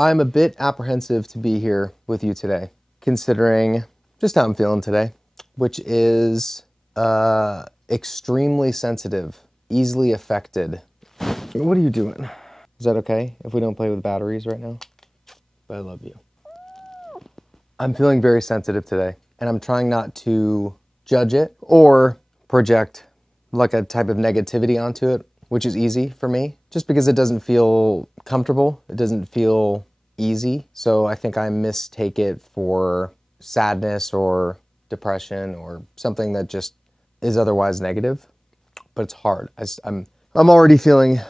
I'm a bit apprehensive to be here with you today, considering just how I'm feeling today, which is extremely sensitive, easily affected. What are you doing? Is that okay if we don't play with batteries right now? But I love you. I'm feeling very sensitive today, and I'm trying not to judge it or project like a type of negativity onto it, which is easy for me, just because it doesn't feel comfortable. It doesn't feel easy. So I think I mistake it for sadness or depression or something that just is otherwise negative, but it's hard. I'm already feeling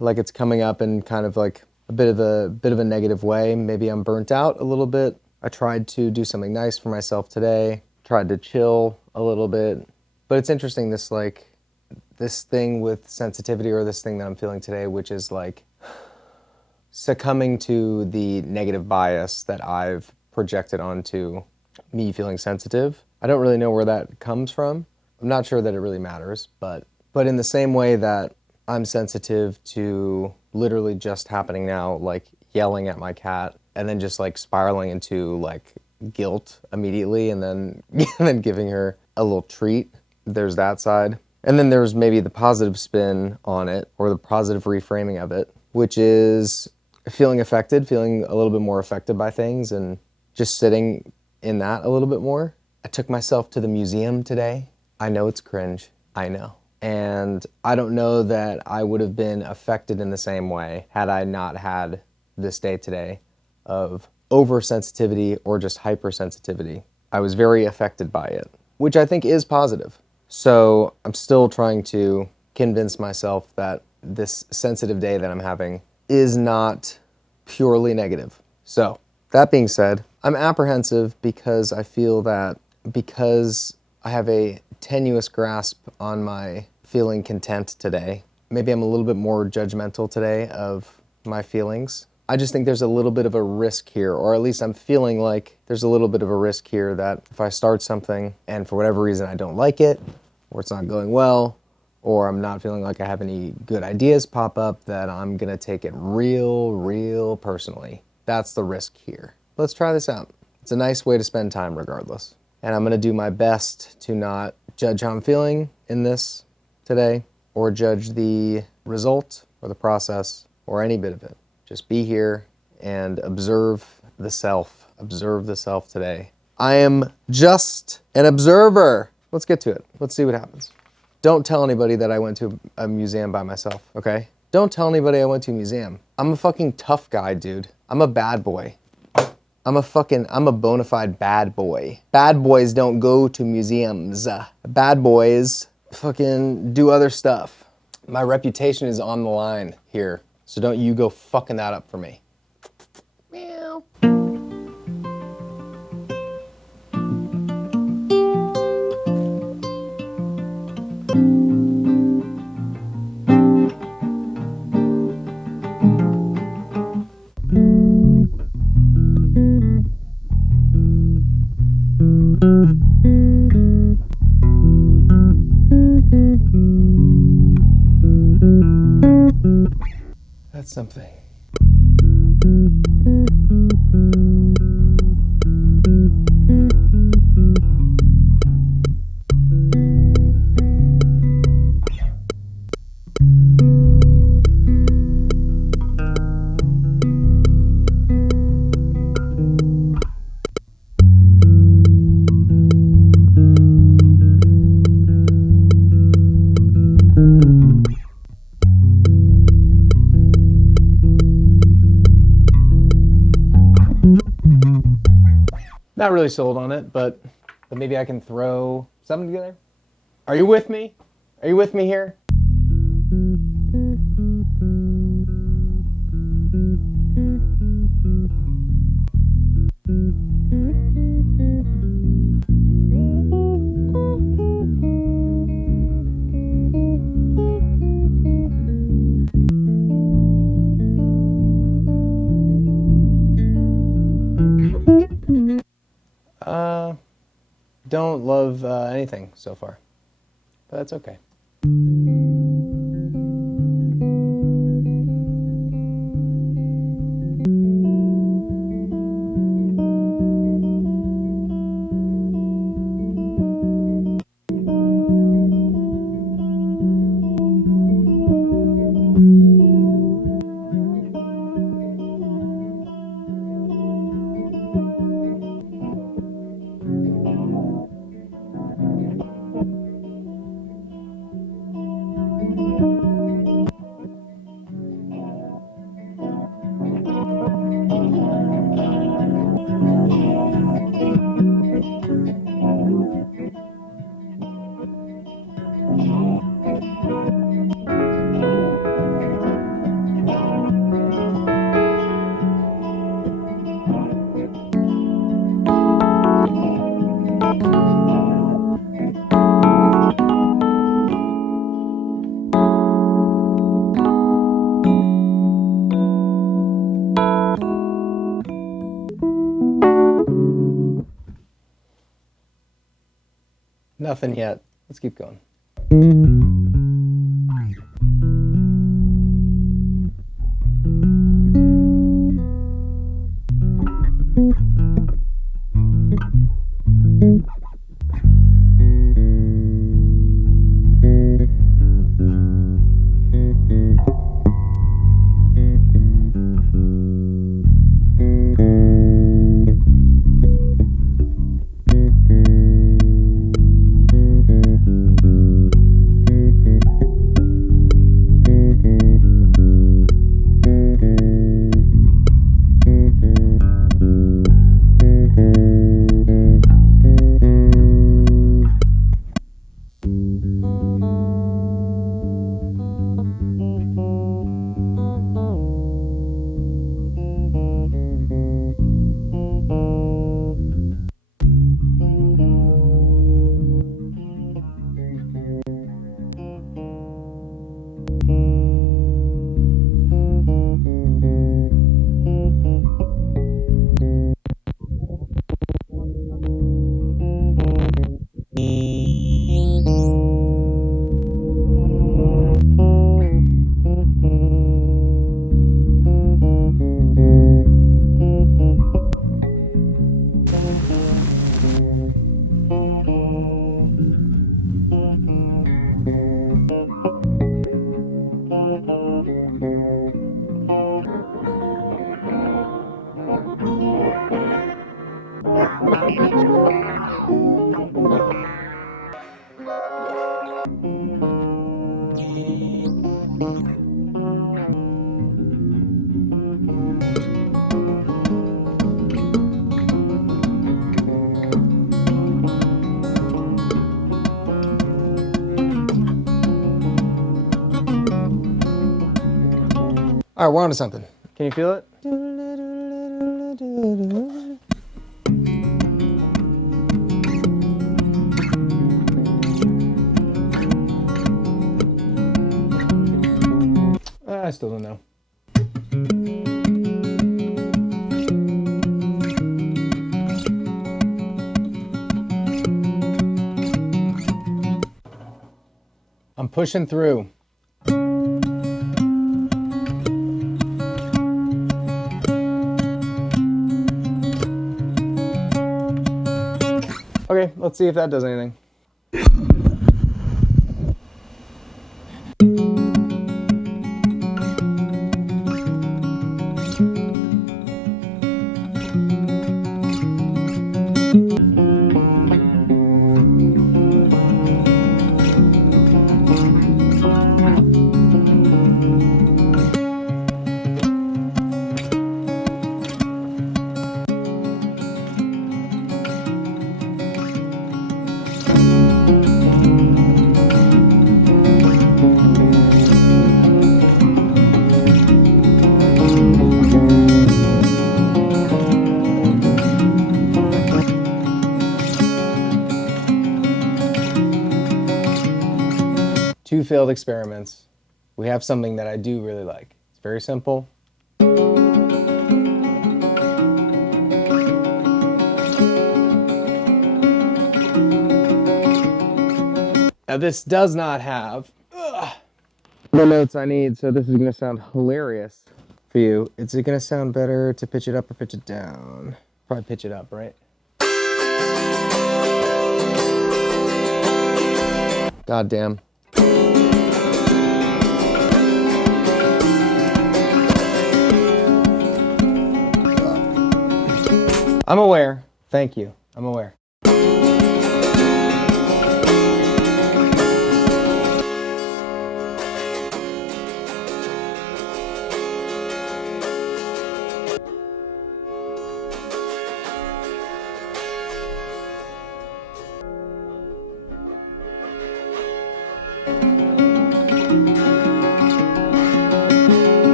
like it's coming up in kind of like a bit of a negative way. Maybe I'm burnt out a little bit. I tried to do something nice for myself today, tried to chill a little bit, but it's interesting this thing with sensitivity, or this thing that I'm feeling today, which is like succumbing to the negative bias that I've projected onto me feeling sensitive. I don't really know where that comes from. I'm not sure that it really matters, but in the same way that I'm sensitive to literally just happening now, like yelling at my cat and then just like spiraling into like guilt immediately, and then and then giving her a little treat. There's that side. And then there's maybe the positive spin on it, or the positive reframing of it, which is feeling affected, feeling a little bit more affected by things, and just sitting in that a little bit more. I took myself to the museum today. I know it's cringe, I know. And I don't know that I would have been affected in the same way had I not had this day today of oversensitivity or just hypersensitivity. I was very affected by it, which I think is positive. So I'm still trying to convince myself that this sensitive day that I'm having is not purely negative. So that being said, I'm apprehensive because I feel that because I have a tenuous grasp on my feeling content today, maybe I'm a little bit more judgmental today of my feelings. I just think there's a little bit of a risk here, or at least I'm feeling like there's a little bit of a risk here that if I start something and for whatever reason I don't like it, or it's not going well, or I'm not feeling like I have any good ideas pop up, that I'm gonna take it real personally. That's the risk here. Let's try this out. It's a nice way to spend time regardless. And I'm gonna do my best to not judge how I'm feeling in this today, or judge the result or the process or any bit of it. Just be here and observe the self. Observe the self today. I am just an observer. Let's get to it. Let's see what happens. Don't tell anybody that I went to a museum by myself, okay? Don't tell anybody I went to a museum. I'm a fucking tough guy, dude. I'm a bad boy. I'm a bona fide bad boy. Bad boys don't go to museums. Bad boys fucking do other stuff. My reputation is on the line here, so don't you go fucking that up for me. Meow. That's something. Not really sold on it, but maybe I can throw something together. Are you with me? Are you with me here? Don't love anything so far, but that's okay. Nothing yet. Let's keep going. All right, we're on to something. Can you feel it? I still don't know. I'm pushing through. Okay, let's see if that does anything. Two failed experiments. We have something that I do really like. It's very simple. Now this does not have the notes I need, so this is gonna sound hilarious for you. Is it gonna sound better to pitch it up or pitch it down? Probably pitch it up, right? God damn. I'm aware. Thank you. I'm aware.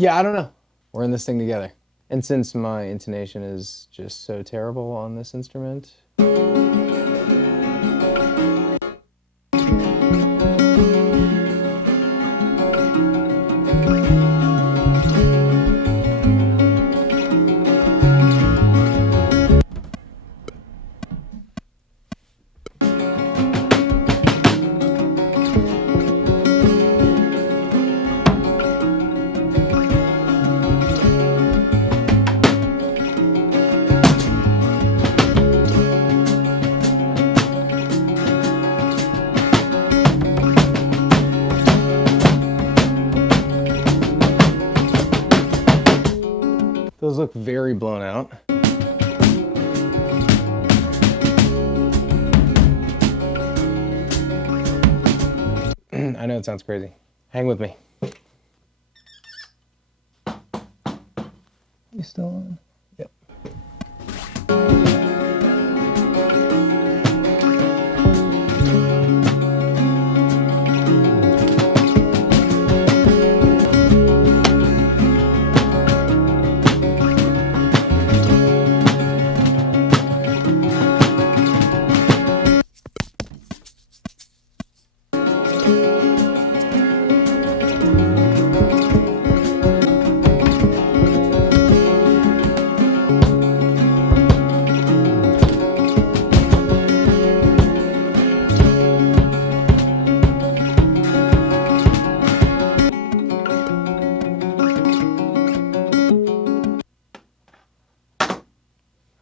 Yeah, I don't know. We're in this thing together. And since my intonation is just so terrible on this instrument, those look very blown out. I know it sounds crazy. Hang with me. You still on? Yep.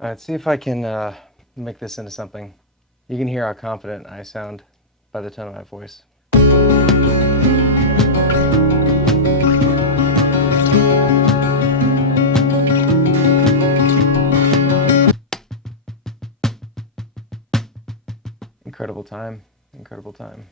All right, see if I can make this into something. You can hear how confident I sound by the tone of my voice. Incredible time, incredible time.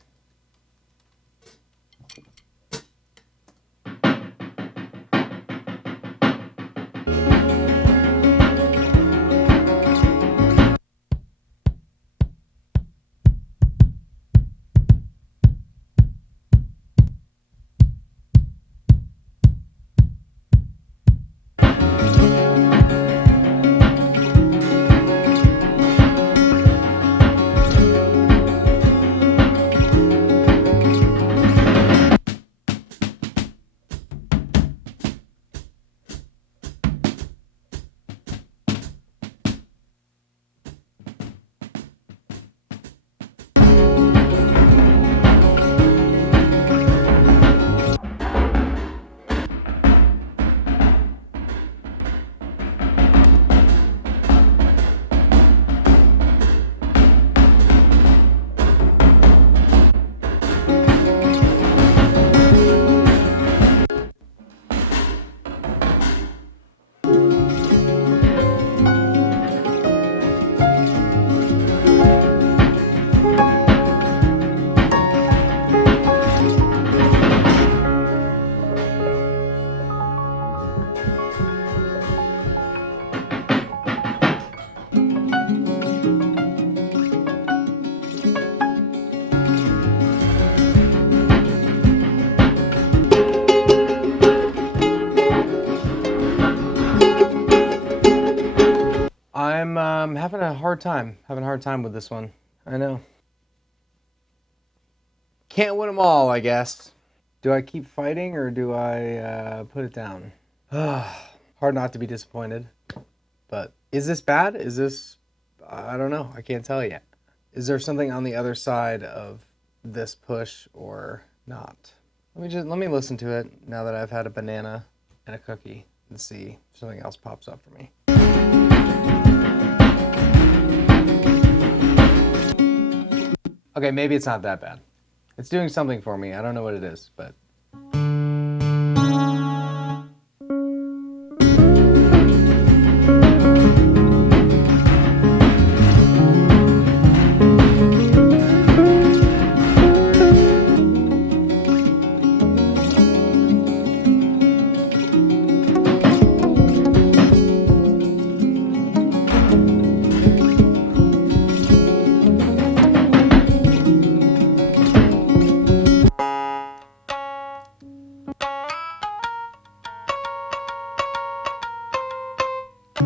I'm having a hard time with this one. I know. Can't win them all, I guess. Do I keep fighting or do I put it down? Hard not to be disappointed. But is this bad? Is this, I don't know. I can't tell yet. Is there something on the other side of this push or not? Let me listen to it now that I've had a banana and a cookie and see if something else pops up for me. Okay, maybe it's not that bad. It's doing something for me. I don't know what it is, but... I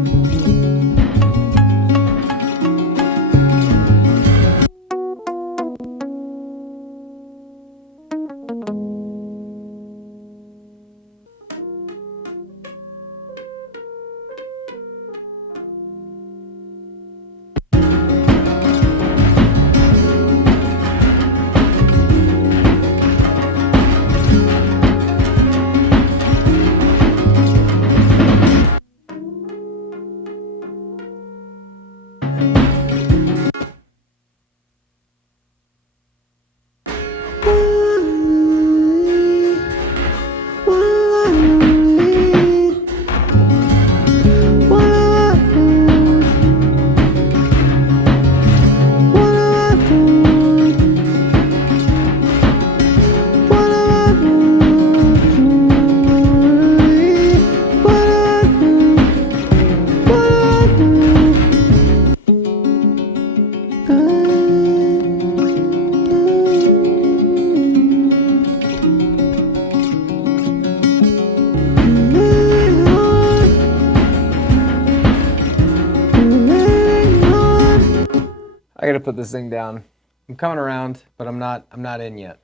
gotta put this thing down. I'm coming around, but I'm not in yet.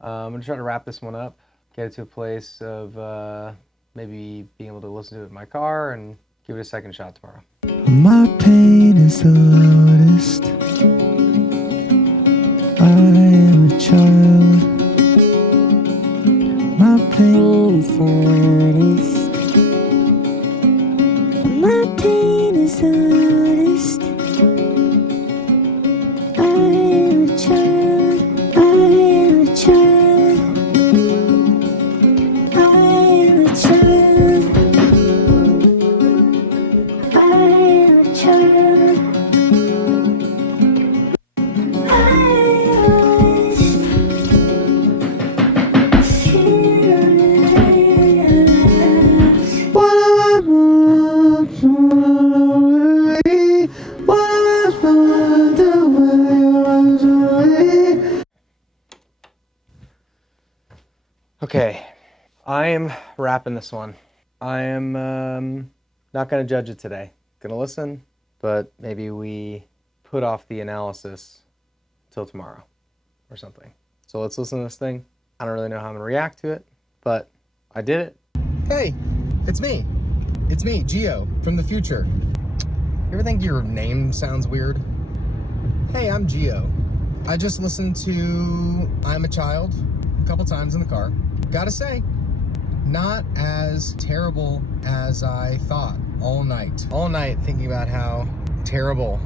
I'm gonna try to wrap this one up, get it to a place of maybe being able to listen to it in my car and give it a second shot tomorrow. My pain is the loudest. I am a child. My pain is the loudest. My pain is the loudest. I am a child. I am a child. I am a child. I am a child. I wish she realized what I want to what I want to Okay, I am wrapping this one. I am not gonna judge it today. Gonna listen, but maybe we put off the analysis till tomorrow or something. So let's listen to this thing. I don't really know how I'm gonna react to it, but I did it. Hey, it's me. It's me, Geo, from the future. You ever think your name sounds weird? Hey, I'm Geo. I just listened to IAmAChild a couple times in the car. Gotta say, not as terrible as I thought all night. All night thinking about how terrible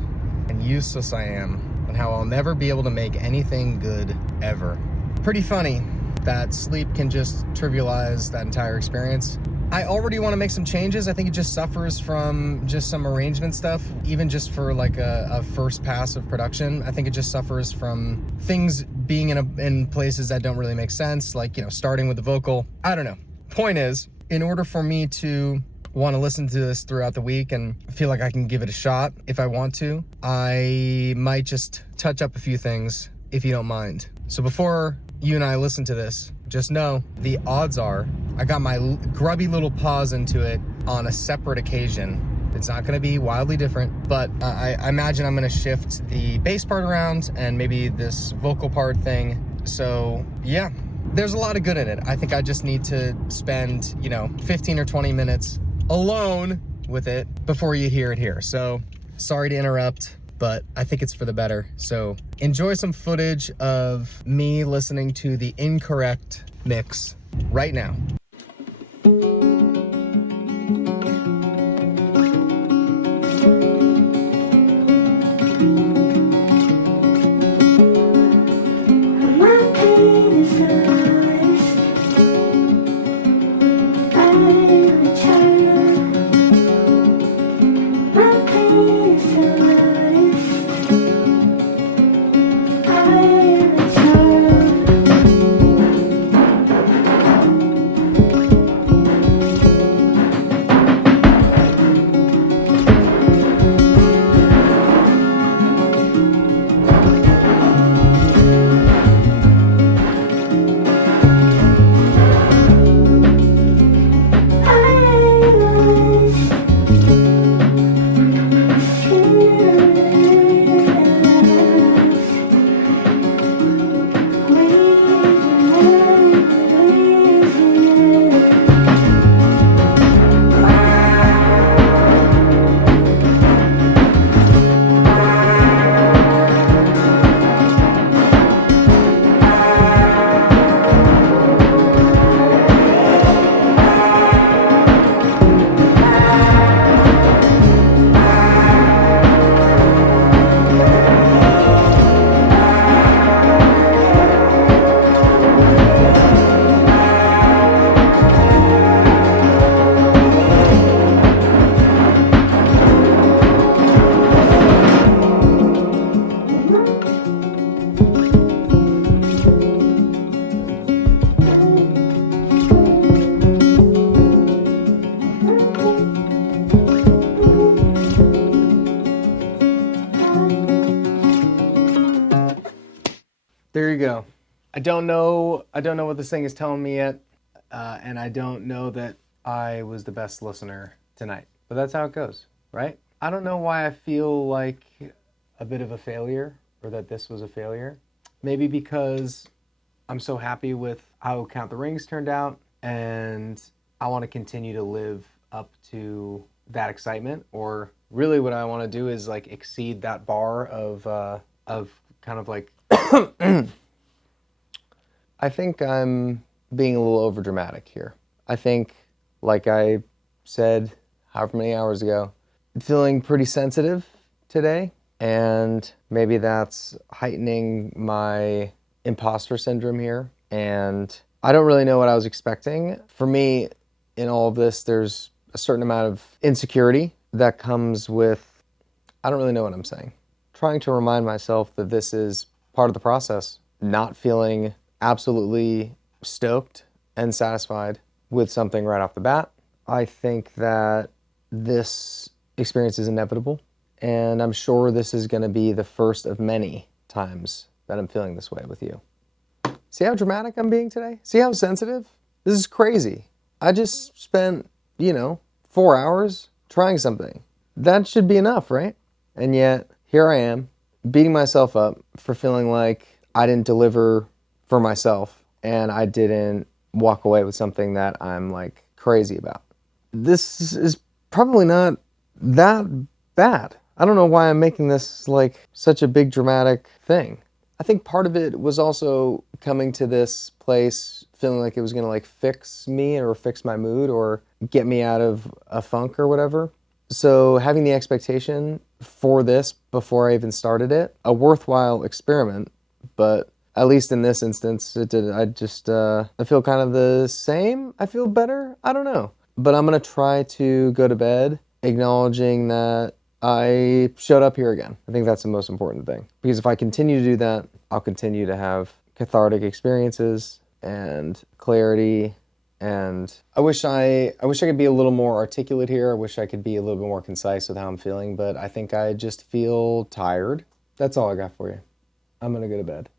and useless I am and how I'll never be able to make anything good ever. Pretty funny that sleep can just trivialize that entire experience. I already want to make some changes. I think it just suffers from just some arrangement stuff, even just for like a first pass of production. I think it just suffers from things being in places that don't really make sense, like, you know, starting with the vocal. I don't know. Point is, in order for me to want to listen to this throughout the week and feel like I can give it a shot if I want to, I might just touch up a few things, if you don't mind. So before you and I listen to this, just know the odds are I got my grubby little paws into it on a separate occasion. It's not gonna be wildly different, but I imagine I'm gonna shift the bass part around and maybe this vocal part thing. So yeah, there's a lot of good in it. I think I just need to spend, 15 or 20 minutes alone with it before you hear it here. So sorry to interrupt, but I think it's for the better. So enjoy some footage of me listening to the incorrect mix right now. go. I don't know what this thing is telling me yet, and I don't know that I was the best listener tonight. But that's how it goes, right? I don't know why I feel like a bit of a failure, or that this was a failure. Maybe because I'm so happy with how Count the Rings turned out, and I want to continue to live up to that excitement. Or really, what I want to do is like exceed that bar of kind of like. I think I'm being a little overdramatic here. I think, like I said however many hours ago, I'm feeling pretty sensitive today, and maybe that's heightening my imposter syndrome here. And I don't really know what I was expecting. For me, in all of this, there's a certain amount of insecurity that comes with, I don't really know what I'm saying. Trying to remind myself that this is part of the process, not feeling absolutely stoked and satisfied with something right off the bat. I think that this experience is inevitable, and I'm sure this is going to be the first of many times that I'm feeling this way with you. See how dramatic I'm being today? See how sensitive? This is crazy. I just spent, 4 hours trying something. That should be enough, right? And yet, here I am, beating myself up for feeling like I didn't deliver for myself, and I didn't walk away with something that I'm like crazy about. This is probably not that bad. I don't know why I'm making this like such a big dramatic thing. I think part of it was also coming to this place feeling like it was gonna like fix me or fix my mood or get me out of a funk or whatever. So having the expectation for this before I even started it, a worthwhile experiment, but at least in this instance, it did. I feel kind of the same. I feel better. I don't know. But I'm going to try to go to bed acknowledging that I showed up here again. I think that's the most important thing. Because if I continue to do that, I'll continue to have cathartic experiences and clarity. And I wish I could be a little more articulate here. I wish I could be a little bit more concise with how I'm feeling. But I think I just feel tired. That's all I got for you. I'm going to go to bed.